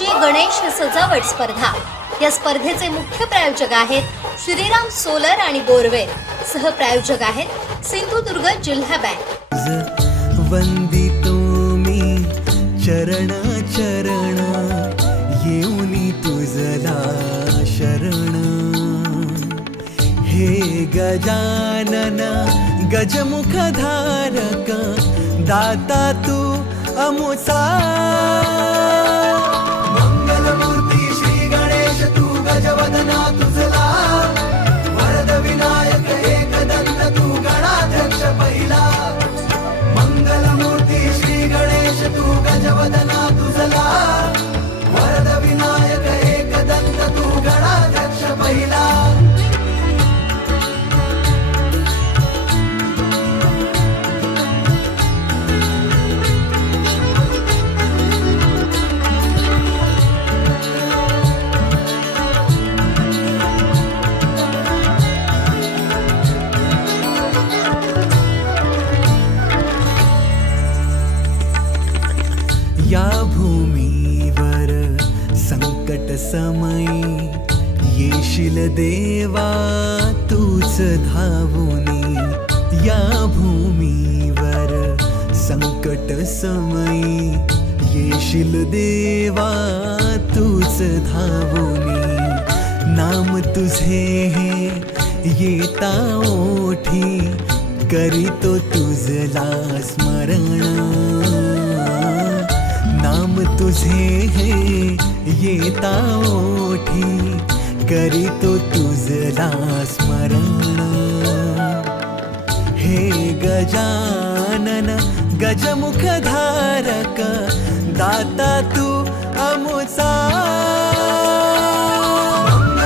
लाखाची गणेश सजावट स्पर्धा. या स्पर्धेचे मुख्य प्रायोजक आहेत श्रीराम सोलर आणि बोरवेल सहप्रायोजक आहेत सिंधुदुर्ग जिल्हा बँक. वंदितो मी चरण चरण येऊनी तुझला शरण. हे गजानन गजमुखधारक दाता तू अमुसा. या भूमीवर संकट समयी येशील देवा तूच धावुनी. या भूमीवर संकट समयी येशील देवा तूच धावुनी. नाम तुझे हे येता ओठी करीतो तुझला स्मरण. तुझे हे येता ओठी करीतो तुझला स्मरण। हे गजानन गजमुखधारक दाता तू